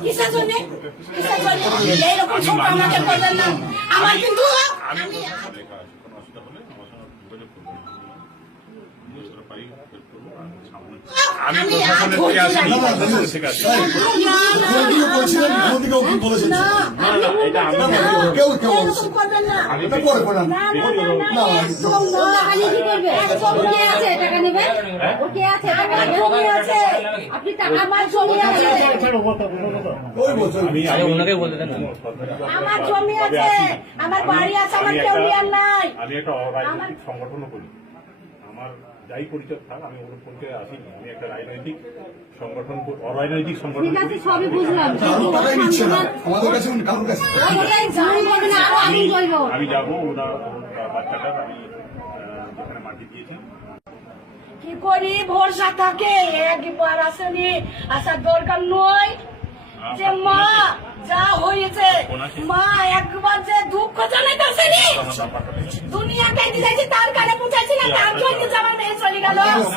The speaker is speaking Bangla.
কিসের জন্য কিসের জন্য এইরকম ছোট আমাকে করবেন না আমার কিন্তু আমি আমি বলেছেন কেউ কেউ জমি আছে। আমার বাড়ি আছে আমার কেউ নাই। আমি একটা অরাজনৈতিক সংগঠনও করি। আমার যাই পরিচয় থাক আমি ওর পক্ষে আসিনি। আমি একটা রাজনৈতিক সংগঠন অরাজনৈতিক সংগঠন। সবই বুঝলাম। আমি যাব ওনার বাচ্চাটার আমি যেখানে মাটি দিয়েছি। কি করি? ভরসা থাকে একবার আসেনি আসার দরকার নয়। যে মা যা হয়েছে মা একবার যে দুঃখ জানাইতে আসেনি দুনিয়াকে দিয়েছি তার কানে পৌঁছাইছি না তার জন্য যে